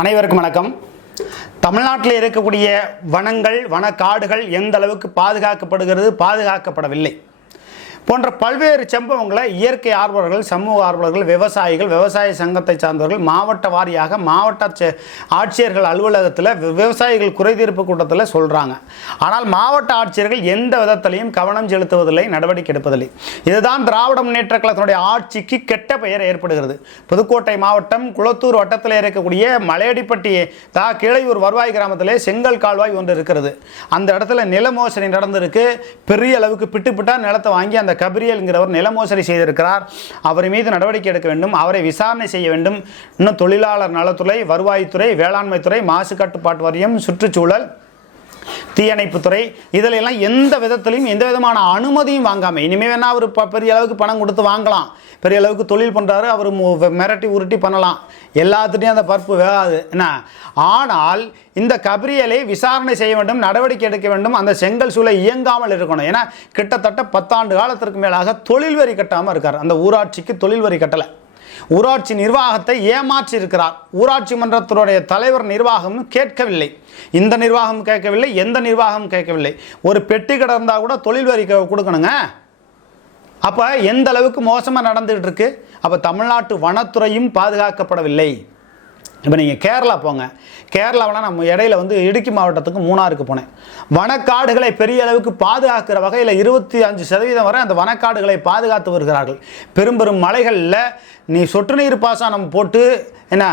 அனைவருக்கும் வணக்கம். தமிழ்நாட்டில் இருக்கக்கூடிய வனங்கள் வனக்காடுகள் எந்த அளவுக்கு பாதுகாக்கப்படுகிறது பாதுகாக்கப்படவில்லை. போன்ற பல்வேறு சம்பவங்களை இயற்கை ஆர்வலர்கள் சமூக ஆர்வலர்கள் விவசாயிகள் விவசாய சங்கத்தை சார்ந்தவர்கள் மாவட்ட வாரியாக மாவட்ட சே- ஆட்சியர்கள் அலுவலகத்தில் விவசாயிகள் குறைதீர்ப்பு கூட்டத்தில் சொல்கிறாங்க ஆனால் மாவட்ட ஆட்சியர்கள் எந்த விதத்திலையும் கவனம் செலுத்துவதில்லை நடவடிக்கை எடுப்பதில்லை. இதுதான் திராவிட முன்னேற்ற கழகத்தினுடைய ஆட்சிக்கு கெட்ட பெயர் ஏற்படுகிறது. புதுக்கோட்டை மாவட்டம் குளத்தூர் வட்டத்தில் இருக்கக்கூடிய மலையடிப்பட்டி தா கீழையூர் வருவாய் கிராமத்திலே செங்கல் கால்வாய் ஒன்று இருக்கிறது. அந்த இடத்துல நில மோசடி நடந்திருக்கு. பெரிய அளவுக்கு பிட்டு பிட்டா நிலத்தை வாங்கி அந்த கபிரியல்ங்கிறவர் என்கிறவர் நிலமோசடி செய்திருக்கிறார். அவர் மீது நடவடிக்கை எடுக்க வேண்டும். அவரை விசாரணை செய்ய வேண்டும். இன்னும் தொழிலாளர் நலத்துறை வருவாய்த்துறை வேளாண்மைத்துறை மாசு கட்டுப்பாட்டு வாரியம் சுற்றுச்சூழல் தீயணைப்புத்துறை இதில் எல்லாம் எந்த விதத்திலையும் எந்த விதமான அனுமதியும் வாங்காமல் இனிமேல் வேணால் அவர் ப- பெரிய அளவுக்கு பணம் கொடுத்து வாங்கலாம். பெரிய அளவுக்கு தொழில் பண்ணுறாரு அவர் மிரட்டி உருட்டி பண்ணலாம். எல்லாத்துட்டையும் அந்த பருப்பு வேகாது. என்ன? ஆனால் இந்த கபிரியலை விசாரணை செய்ய வேண்டும் நடவடிக்கை எடுக்க வேண்டும் அந்த செங்கல் சூளை இயங்காமல் இருக்கணும். ஏன்னா கிட்டத்தட்ட பத்தாண்டு காலத்திற்கு மேலாக தொழில் வரி கட்டாமல் இருக்கார். அந்த ஊராட்சிக்கு தொழில் வரி கட்டலை. ஊராட்சி நிர்வாகத்தை ஏமாற்றி இருக்கிறார் ஊராட்சி மன்றத்தினுடைய தலைவர் நிர்வாகம் கேட்கவில்லை. இந்த நிர்வாகம் கேட்கவில்லை எந்த நிர்வாகம் கேட்கவில்லை. ஒரு பெட்டி கடை இருந்தால் கூட தொழில் வரி கொடுக்கணுங்க. அப்போ எந்த அளவுக்கு மோசமாக நடந்துகிட்டு இருக்கு? அப்போ தமிழ்நாட்டு வனத்துறையும் பாதுகாக்கப்படவில்லை. இப்போ நீங்கள் கேரளா போங்க. கேரளாவில் நம்ம இடையில வந்து இடுக்கி மாவட்டத்துக்கு மூணாருக்கு போனேன். வனக்காடுகளை பெரிய அளவுக்கு பாதுகாக்கிற வகையில் இருபத்தி அஞ்சு சதவீதம் வரை அந்த வனக்காடுகளை பாதுகாத்து வருகிறார்கள். பெரும் பெரும் மலைகளில் நீ சொட்டு நீர் பாசனம் போட்டு என்ன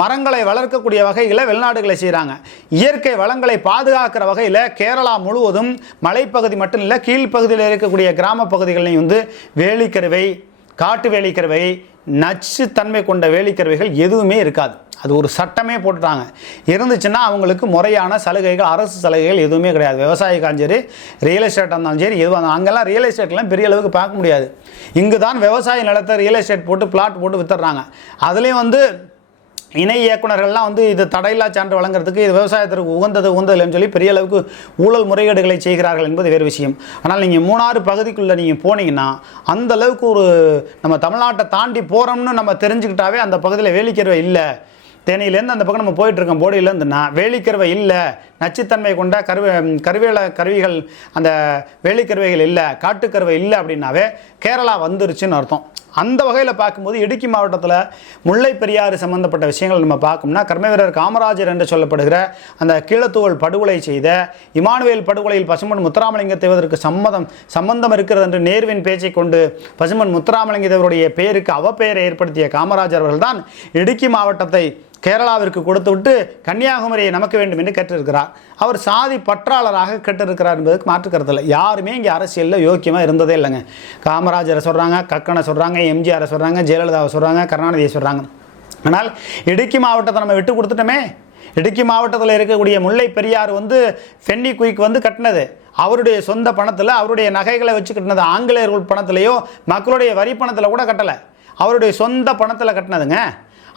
மரங்களை வளர்க்கக்கூடிய வகையில் வெளிநாடுகளை செய்கிறாங்க இயற்கை வளங்களை பாதுகாக்கிற வகையில் கேரளா முழுவதும் மலைப்பகுதி மட்டும் இல்லை கீழ்ப்பகுதியில் இருக்கக்கூடிய கிராம பகுதிகளையும் வந்து வேலிக்கருவை காட்டு வேலிக்கருவை நச்சுத்தன்மை கொண்ட வேலிக்கருவிகள் எதுவுமே இருக்காது. அது ஒரு சட்டமே போட்டுட்டாங்க. இருந்துச்சுன்னா அவங்களுக்கு முறையான சலுகைகள் அரசு சலுகைகள் எதுவுமே கிடையாது. விவசாயிக்காலும் சரி ரியல் எஸ்டேட்டாக இருந்தாலும் சரி எதுவாக இருந்தாலும் அங்கெல்லாம் ரியல் எஸ்டேட்லாம் பெரிய அளவுக்கு பார்க்க முடியாது. இங்கு தான் விவசாய நிலத்தை ரியல் எஸ்டேட் போட்டு பிளாட் போட்டு வித்துடுறாங்க. அதுலேயும் வந்து இணை இயக்குனர்கள்லாம் வந்து இது தடையில்லா சான்று வழங்குறதுக்கு இது விவசாயத்திற்கு உகந்தது உகந்ததில்லைன்னு சொல்லி பெரிய அளவுக்கு ஊழல் முறைகேடுகளை செய்கிறார்கள் என்பது வேறு விஷயம். ஆனால் நீங்கள் மூணாறு பகுதிக்குள்ளே நீங்கள் போனீங்கன்னா அந்த அளவுக்கு ஒரு நம்ம தமிழ்நாட்டை தாண்டி போகிறோம்னு நம்ம தெரிஞ்சுக்கிட்டாவே அந்த பகுதியில் வேலிக்கருவை இல்லை. தேனியிலேருந்து அந்த பக்கம் நம்ம போயிட்டுருக்கோம் போடியிலேருந்துன்னா வேலிக்கருவை இல்லை. நச்சுத்தன்மை கொண்ட கருவே கருவேல கருவிகள் அந்த வேலிக்கருவைகள் இல்லை காட்டுக்கருவை இல்லை அப்படின்னாவே கேரளா வந்துருச்சுன்னு அர்த்தம். அந்த வகையில் பார்க்கும்போது இடுக்கி மாவட்டத்தில் முல்லை பெரியாறு சம்பந்தப்பட்ட விஷயங்கள் நம்ம பார்க்கணும்னா கர்மவீரர் காமராஜர் என்று சொல்லப்படுகிற அந்த கீழத்தூவல் படுகொலை செய்த இமானுவேல் படுகொலையில் பசுமன் முத்துராமலிங்க தேவதற்கு சம்மதம் சம்பந்தம் இருக்கிறது என்று நேர்வின் பேச்சை கொண்டு பசுமன் முத்துராமலிங்க தேவருடைய பெயருக்கு அவப்பெயரை ஏற்படுத்திய காமராஜர் அவர்கள்தான் இடுக்கி மாவட்டத்தை கேரளாவிற்கு கொடுத்துவிட்டு கன்னியாகுமரியை நமக்கு வேண்டும் என்று கேட்டிருக்கிறார். அவர் சாதி பற்றாளராக கேட்டிருக்கிறார் என்பதற்கு மாற்று இல்லை. யாருமே இங்கே அரசியலில் யோக்கியமாக இருந்ததே இல்லைங்க. காமராஜரை சொல்கிறாங்க கக்கனை சொல்கிறாங்க எம்ஜிஆரை சொல்கிறாங்க ஜெயலலிதாவை சொல்கிறாங்க கருணாநிதியை சொல்கிறாங்க ஆனால் இடுக்கி மாவட்டத்தை நம்ம விட்டு கொடுத்துட்டோமே. இடுக்கி மாவட்டத்தில் இருக்கக்கூடிய முல்லை பெரியார் வந்து ஃபென்னி குயிக் வந்து கட்டினது. அவருடைய சொந்த பணத்தில் அவருடைய நகைகளை வச்சு கட்டினது ஆங்கிலேயர்கள் பணத்திலையோ மக்களுடைய வரி பணத்தில் கூட கட்டலை. அவருடைய சொந்த பணத்தில் கட்டினதுங்க.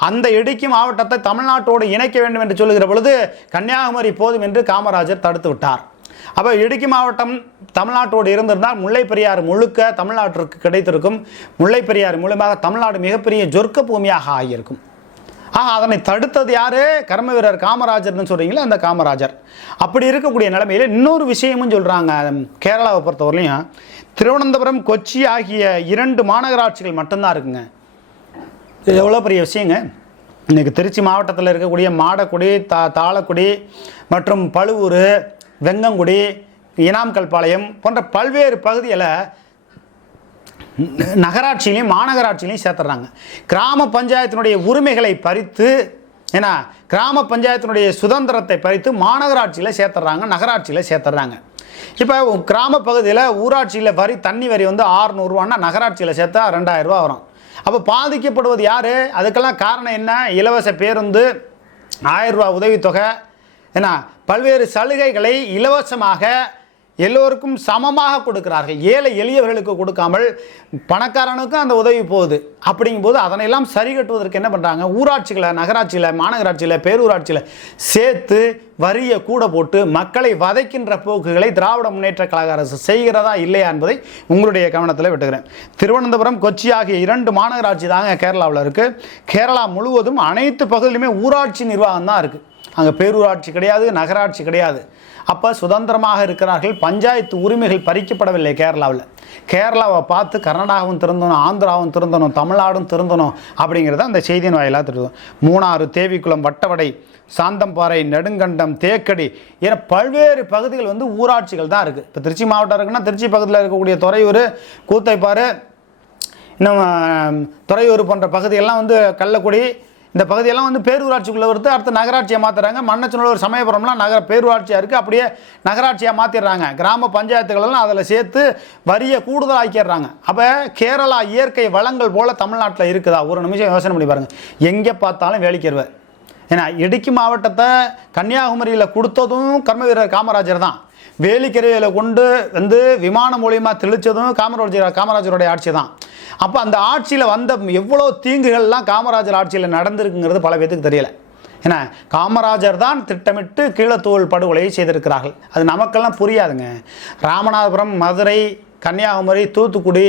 அந்த இடுக்கி மாவட்டத்தை தமிழ்நாட்டோடு இணைக்க வேண்டும் என்று சொல்லுகிற பொழுது கன்னியாகுமரி போதும் என்று காமராஜர் தடுத்து விட்டார். அப்போ இடுக்கி மாவட்டம் தமிழ்நாட்டோடு இருந்திருந்தால் முல்லை பெரியாறு முழுக்க தமிழ்நாட்டிற்கு கிடைத்திருக்கும். முல்லை பெரியாறு மூலமாக தமிழ்நாடு மிகப்பெரிய சொர்க்க பூமியாக ஆகியிருக்கும். ஆக அதனை தடுத்தது யாரு? கர்ம வீரர் காமராஜர்னு சொல்றீங்களா? அந்த காமராஜர். அப்படி இருக்கக்கூடிய நிலைமையில இன்னொரு விஷயமும் சொல்றாங்க கேரளாவை பொறுத்தவரையிலையும் திருவனந்தபுரம் கொச்சி ஆகிய இரண்டு மாநகராட்சிகள் மட்டும்தான் இருக்குங்க. இது எவ்வளோ பெரிய விஷயங்க? இன்றைக்கி திருச்சி மாவட்டத்தில் இருக்கக்கூடிய மாடக்குடி தா தாளக்குடி மற்றும் பழுவூர் வெங்கங்குடி இனாம்கல்பாளையம் போன்ற பல்வேறு பகுதியில் நகராட்சியிலையும் மாநகராட்சியிலையும் சேர்த்துறாங்க. கிராம பஞ்சாயத்தினுடைய உரிமைகளை பறித்து ஏன்னா கிராம பஞ்சாயத்தினுடைய சுதந்திரத்தை பறித்து மாநகராட்சியில் சேர்த்துறாங்க நகராட்சியில் சேர்த்துறாங்க. இப்போ கிராம பகுதியில் ஊராட்சியில் வரி தண்ணி வரி வந்து ஆறுநூறுவான்னா நகராட்சியில் சேர்த்தா ரெண்டாயிரம் ரூபா வரும். அப்போ பாதிக்கப்படுவது யார்? அதுக்கெல்லாம் காரணம் என்ன? இலவச பேருந்து ஆயிரம் ரூபா உதவித்தொகை என்ன பல்வேறு சலுகைகளை இலவசமாக எல்லோருக்கும் சமமாக கொடுக்கிறார்கள். ஏழை எளியவர்களுக்கு கொடுக்காமல் பணக்காரனுக்கும் அந்த உதவி போகுது. அப்படிங்கும்போது அதனையெல்லாம் சரி கட்டுவதற்கு என்ன பண்ணுறாங்க ஊராட்சிகளை நகராட்சியில் மாநகராட்சியில் பேரூராட்சியில் சேர்த்து வரியை கூட போட்டு மக்களை வதைக்கின்ற போக்குகளை திராவிட முன்னேற்ற கழக அரசு செய்கிறதா இல்லையா என்பதை உங்களுடைய கவனத்தில் விட்டுக்கிறேன். திருவனந்தபுரம் கொச்சி ஆகிய இரண்டு மாநகராட்சி தாங்க கேரளாவில் இருக்குது கேரளா முழுவதும் அனைத்து பகுதியிலுமே ஊராட்சி நிர்வாகம் தான் இருக்குது அங்கே பேரூராட்சி கிடையாது நகராட்சி கிடையாது. அப்போ சுதந்திரமாக இருக்கிறார்கள் பஞ்சாயத்து உரிமைகள் பறிக்கப்படவில்லை கேரளாவில். கேரளாவை பார்த்து கர்நாடகாவும் திருந்தணும் ஆந்திராவும் திருந்தணும் தமிழ்நாடும் திருந்தணும் அப்படிங்கிறத அந்த செய்தியின் வாயிலாக திருந்தோம் மூணாறு தேவிக்குளம் வட்டவடை சாந்தம்பாறை நெடுங்கண்டம் தேக்கடி என பல்வேறு பகுதிகள் வந்து ஊராட்சிகள் தான் இருக்குது இப்போ திருச்சி மாவட்டம் இருக்குன்னா திருச்சி பக்கத்தில் இருக்கக்கூடிய துறையூர் கூத்தைப்பாறு இன்னும் துறையூர் போன்ற பகுதியெல்லாம் வந்து கள்ளக்குடி இந்த பகுதியெல்லாம் வந்து பேரூராட்சிக்குள்ளே வருது அடுத்து நகராட்சியை மாற்றுறாங்க மன்னச்சநல்லூர் சமயபுரம்லாம் நகர பேரூராட்சியாக இருக்குது அப்படியே நகராட்சியாக மாற்றிடுறாங்க கிராம பஞ்சாயத்துகளெல்லாம் அதில் சேர்த்து வரியை கூடுதல் ஆக்கிடுறாங்க அப்போ கேரளா இயற்கை வளங்கள் போல் தமிழ்நாட்டில் இருக்குதா? ஒரு நிமிஷம் யோசனை பண்ணி பாருங்கள் எங்கே பார்த்தாலும் வேலைக்கருவர் ஏன்னா இடுக்கி மாவட்டத்தை கன்னியாகுமரியில் கொடுத்ததும் கர்ம வீரர் காமராஜர் தான். வேலிக்கரையில் கொண்டு வந்து விமானம் மூலியமாக தெளித்ததும் காமராஜர் காமராஜருடைய ஆட்சி தான். அப்போ அந்த ஆட்சியில் வந்த எவ்வளோ தீங்குகள்லாம் காமராஜர் ஆட்சியில் நடந்திருக்குங்கிறது பல பேத்துக்கு தெரியல. ஏன்னா காமராஜர் தான் திட்டமிட்டு கீழத்தோல் படுகொலையை செய்திருக்கிறார்கள். அது நமக்கெல்லாம் புரியாதுங்க. ராமநாதபுரம் மதுரை கன்னியாகுமரி தூத்துக்குடி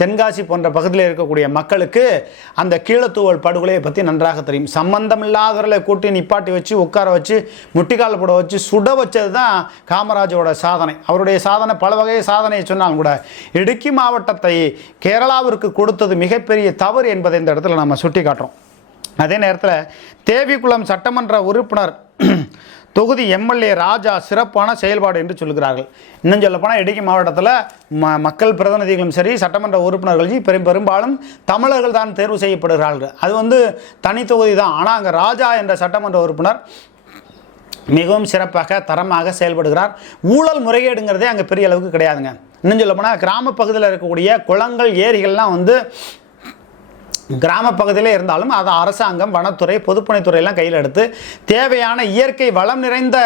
தென்காசி போன்ற பகுதியில் இருக்கக்கூடிய மக்களுக்கு அந்த கீழத்தூவல் படுகொலையை பற்றி நன்றாக தெரியும். சம்பந்தம் இல்லாதவர்களை கூட்டி நிப்பாட்டி வச்சு உட்கார வச்சு முட்டிக்கால் போட வச்சு சுட வச்சது தான் காமராஜரோட சாதனை. அவருடைய சாதனை பல வகை சாதனையை சொன்னாலும் கூட இடுக்கி மாவட்டத்தை கேரளாவிற்கு கொடுத்தது மிகப்பெரிய தவறு என்பதை இந்த இடத்துல நம்ம சுட்டி காட்டுறோம் அதே நேரத்தில் தேவிக்குளம் சட்டமன்ற உறுப்பினர் தொகுதி எம்எல்ஏ ராஜா சிறப்பான செயல்பாடு என்று சொல்கிறார்கள் இன்னும் சொல்லப்போனால் இடுக்கி மாவட்டத்தில் ம மக்கள் பிரதிநிதிகளும் சரி சட்டமன்ற உறுப்பினர்கள் பெரும் பெரும்பாலும் தமிழர்கள் தான் தேர்வு செய்யப்படுகிறார்கள். அது வந்து தனி தொகுதி தான். ஆனால் அங்கே ராஜா என்ற சட்டமன்ற உறுப்பினர் மிகவும் சிறப்பாக தரமாக செயல்படுகிறார். ஊழல் முறைகேடுங்கிறதே அங்கே பெரிய அளவுக்கு கிடையாதுங்க. இன்னும் சொல்லப்போனால் கிராமப்பகுதியில் இருக்கக்கூடிய குளங்கள் ஏரிகள்லாம் வந்து கிராம பகுதியில் இருந்தாலும் அதை அரசாங்கம் வனத்துறை பொதுப்பணித்துறையெல்லாம் கையில் எடுத்து தேவையான இயற்கை வளம் நிறைந்த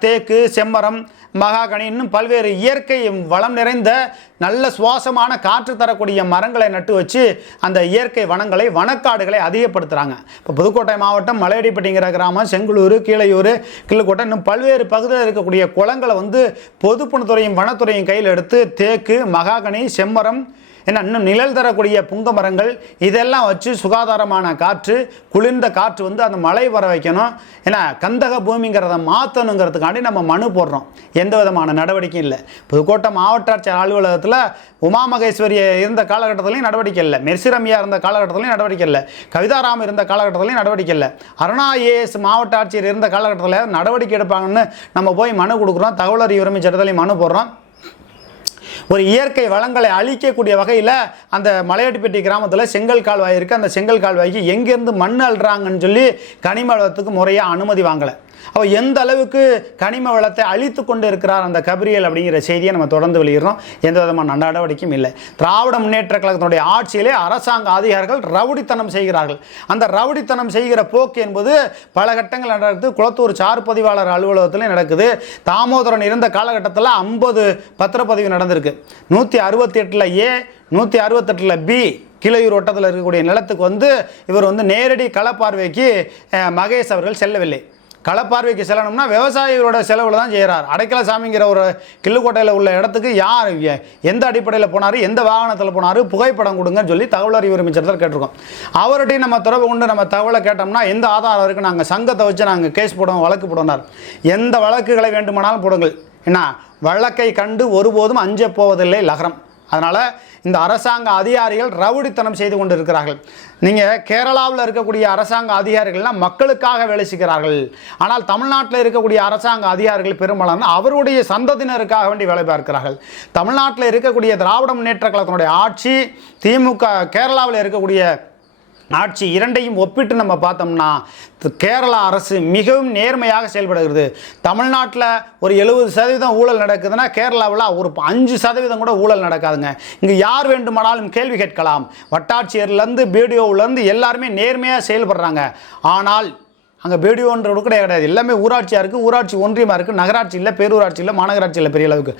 தேக்கு செம்மரம் மகாகனி இன்னும் பல்வேறு இயற்கை வளம் நிறைந்த நல்ல சுவாசமான காற்று தரக்கூடிய மரங்களை நட்டு வச்சு அந்த இயற்கை வனங்களை வனக்காடுகளை அதிகப்படுத்துகிறாங்க இப்போ புதுக்கோட்டை மாவட்டம் மலையடிப்பட்டிங்கிற கிராமம் செங்குளூர் கீழையூர் கிள்ளுக்கோட்டை இன்னும் பல்வேறு பகுதியில் இருக்கக்கூடிய குளங்களை வந்து பொதுப்பணித்துறையும் வனத்துறையும் கையில் எடுத்து தேக்கு மகாகனி செம்மரம் ஏன்னா இன்னும் நிழல் தரக்கூடிய புங்க மரங்கள் இதெல்லாம் வச்சு சுகாதாரமான காற்று குளிர்ந்த காற்று வந்து அந்த மழை வர வைக்கணும். ஏன்னா கந்தக பூமிங்கிறத மாற்றணுங்கிறதுக்காண்டி நம்ம மனு போடுறோம். எந்த விதமான நடவடிக்கையும் இல்லை. புதுக்கோட்டை மாவட்ட ஆட்சியர் அலுவலகத்தில் உமாமகேஸ்வரியை இருந்த காலகட்டத்திலையும் நடவடிக்கை இல்லை. மெர்சிரம்யா இருந்த காலகட்டத்திலையும் நடவடிக்கை இல்லை. கவிதாராம் இருந்த காலகட்டத்திலையும் நடவடிக்கை இல்லை. அருணா ஏஎஸ் மாவட்ட ஆட்சியர் இருந்த காலகட்டத்தில் நடவடிக்கை எடுப்பாங்கன்னு நம்ம போய் மனு கொடுக்குறோம். தகவல் அறிவுரிமை சட்டத்திலையும் மனு போடுறோம். ஒரு இயற்கை வளங்களை அழிக்கக்கூடிய வகையில் அந்த மலையாட்டுப்பட்டி கிராமத்தில் செங்கல் கால்வாய் இருக்குது அந்த செங்கல் கால்வாய்க்கு எங்கேருந்து மண் அள்ளுறாங்கன்னு சொல்லி கனிம வளத்துக்கு முறையாக அனுமதி வாங்கலை. அப்போ எந்த அளவுக்கு கனிம வளத்தை அழித்து கொண்டு இருக்கிறார் அந்த கபிரியல் அப்படிங்கிற செய்தியை நம்ம தொடர்ந்து வெளியிடுறோம். எந்த விதமான நடவடிக்கையும் இல்லை. திராவிட முன்னேற்ற கழகத்தினுடைய ஆட்சியிலே அரசாங்க அதிகாரிகள் ரவுடித்தனம் செய்கிறார்கள். அந்த ரவுடித்தனம் செய்கிற போக்கு என்பது பல கட்டங்கள் நடக்குது குளத்தூர் சார் பதிவாளர் அலுவலகத்திலே நடக்குது. தாமோதரன் இருந்த காலகட்டத்தில் ஐம்பது பத்திரப்பதிவு நடந்திருக்கு. நூற்றி அறுபத்தி எட்டில் ஏ நூற்றி அறுபத்தெட்டில் பி கிளையூர் வட்டத்தில் இருக்கக்கூடிய நிலத்துக்கு வந்து இவர் வந்து நேரடி களப்பார்வைக்கு மகேஷ் அவர்கள் செல்லவில்லை. களப்பார்வைக்கு செல்லணும்னா விவசாயிகளோட செலவில் தான் செய்கிறார் அடைக்கல சாமிங்கிற ஒரு கிள்ளுக்கோட்டையில் உள்ள இடத்துக்கு யார் எந்த அடிப்படையில் போனார் எந்த வாகனத்தில் போனார் புகைப்படம் கொடுங்கன்னு சொல்லி தகவல் அறிவு உரிமைச்சத்தில் கேட்டிருக்கோம். அவர்கிட்டையும் நம்ம தொடர்பு கொண்டு நம்ம தகவலை கேட்டோம்னா எந்த ஆதாரம் இருக்குது நாங்கள் சங்கத்தை வச்சு நாங்கள் கேஸ் போடுவோம் வழக்கு போடுவோம்னார். எந்த வழக்குகளை வேண்டுமானாலும் போடுங்கள். என்ன? வழக்கை கண்டு ஒருபோதும் அஞ்ச போவதில்லை லகரம். அதனால் இந்த அரசாங்க அதிகாரிகள் ரவுடித்தனம் செய்து கொண்டு இருக்கிறார்கள் நீங்கள் கேரளாவில் இருக்கக்கூடிய அரசாங்க அதிகாரிகள்லாம் மக்களுக்காக வேலை செய்கிறார்கள். ஆனால் தமிழ்நாட்டில் இருக்கக்கூடிய அரசாங்க அதிகாரிகள் பெரும்பாலான அவருடைய சந்ததியினருக்காக வேண்டி வேலை பார்க்கிறார்கள். தமிழ்நாட்டில் இருக்கக்கூடிய திராவிட முன்னேற்ற கழகத்தினுடைய ஆட்சி திமுக கேரளாவில் இருக்கக்கூடிய ஆட்சி இரண்டையும் ஒப்பிட்டு நம்ம பார்த்தோம்னா கேரளா அரசு மிகவும் நேர்மையாக செயல்படுகிறது. தமிழ்நாட்டில் ஒரு எழுபது சதவீதம் ஊழல் நடக்குதுன்னா கேரளாவில் ஒரு அஞ்சு சதவீதம் கூட ஊழல் நடக்காதுங்க. இங்கே யார் வேண்டுமானாலும் கேள்வி கேட்கலாம். வட்டாட்சியர்லேருந்து பிடிஓவிலேருந்து எல்லாருமே நேர்மையாக செயல்படுறாங்க. ஆனால் அங்கே பிடிஓன்றது கூட கிடையாது. எல்லாமே ஊராட்சியாக இருக்குது ஊராட்சி ஒன்றியமாக இருக்குது நகராட்சி இல்லை பேரூராட்சி இல்லை மாநகராட்சி இல்லை பெரிய அளவுக்கு.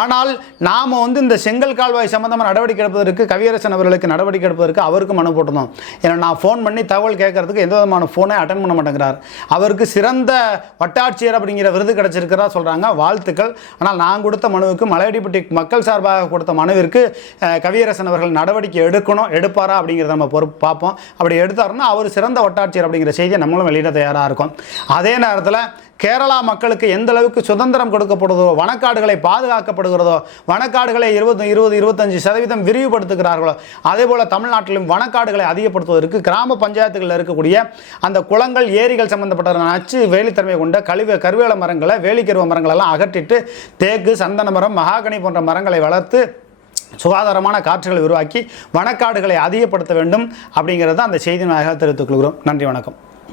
ஆனால் நாம் வந்து இந்த செங்கல் கால்வாய் சம்மந்தமாக நடவடிக்கை எடுப்பதற்கு கவியரசன் அவர்களுக்கு நடவடிக்கை எடுப்பதற்கு அவருக்கு மனு போட்டிருந்தோம். ஏன்னா நான் ஃபோன் பண்ணி தகவல் கேட்கறதுக்கு எந்த விதமான ஃபோனை அட்டன் பண்ண மாட்டேங்கிறார். அவருக்கு சிறந்த வட்டாட்சியர் அப்படிங்கிற விருது கிடச்சிருக்கிறதா சொல்கிறாங்க வாழ்த்துக்கள். ஆனால் நான் கொடுத்த மனுவுக்கு மலையடிப்பட்டி மக்கள் சார்பாக கொடுத்த மனுவிற்கு கவியரசன் அவர்கள் நடவடிக்கை எடுக்கணும் எடுப்பாரா அப்படிங்கிறத நம்ம பொறுப்பு பார்ப்போம். அப்படி எடுத்தாருன்னா அவர் சிறந்த வட்டாட்சியர் அப்படிங்கிற செய்தியை நம்மளும் வெளியிட தயாராக இருக்கும். அதே நேரத்தில் கேரளா மக்களுக்கு எந்த அளவுக்கு சுதந்திரம் கொடுக்கப்படுதோ வனக்காடுகளை பாதுகாக்கப்படுகிறதோ வனக்காடுகளை இருபது இருபது இருபத்தஞ்சு சதவீதம் விரிவுபடுத்துகிறார்களோ அதே போல் தமிழ்நாட்டிலும் வனக்காடுகளை அதிகப்படுத்துவதற்கு கிராம பஞ்சாயத்துகளில் இருக்கக்கூடிய அந்த குளங்கள் ஏரிகள் சம்பந்தப்பட்ட நச்சு வேலித்தன்மை கொண்ட கழிவு கருவேல மரங்களை வேலிக்கருவ மரங்களெல்லாம் அகற்றிட்டு தேக்கு சந்தன மரம் மகாகனி போன்ற மரங்களை வளர்த்து சுகாதாரமான காற்றுகளை உருவாக்கி வனக்காடுகளை அதிகப்படுத்த வேண்டும் அப்படிங்கிறத அந்த செய்தி நாயகம் தெரிவித்துக் கொள்கிறோம். நன்றி வணக்கம்.